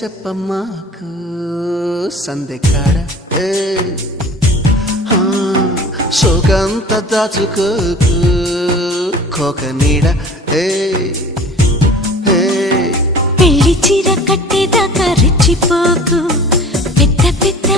చెప్పమ్మాకు సందెకాడ సోకంత దాచుకోకు కోక నీడ పెళ్లి చీర కట్టేదాకా రెచ్చిపోకు పెద్ద పెద్ద